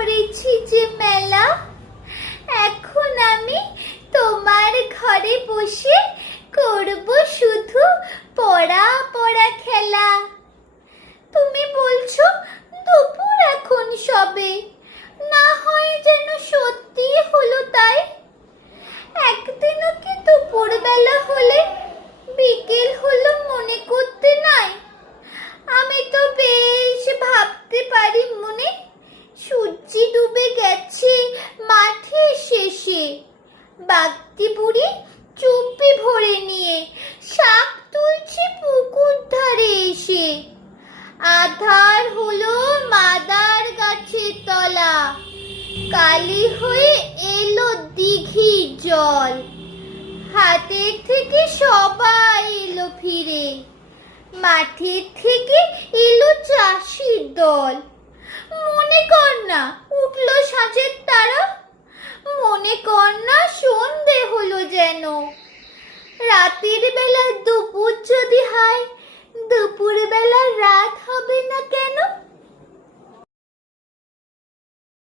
করেছি যে মেলা, এখন আমি তোমার ঘরে বসে করব শুধু পড়া পড়া খেলা। তুমি বলছো দুপুর এখন সবে, না হয় যেন সত্যি হলো তাই। একদিনও কি দুপুর বেলা হলে বিকেল হলো মনে করতে নাই? আমি তো বেশ ভাবতে পারি মনে, সূর্য ডুবে গেছে মাঠের শেষে, বাগদি বুড়ি চুপি ভরে নিয়ে শাক তুলছে পুকুর ধারে এসে। আধার হলো মাদার গাছের তলা, কালি হয়ে এলো দিঘির জল। হাতের থেকে সবাই এলো ফিরে, মাঠের থেকে এলো চাষির দল। মনে কর না উঠলো সাঁঝের তারা, মনে কর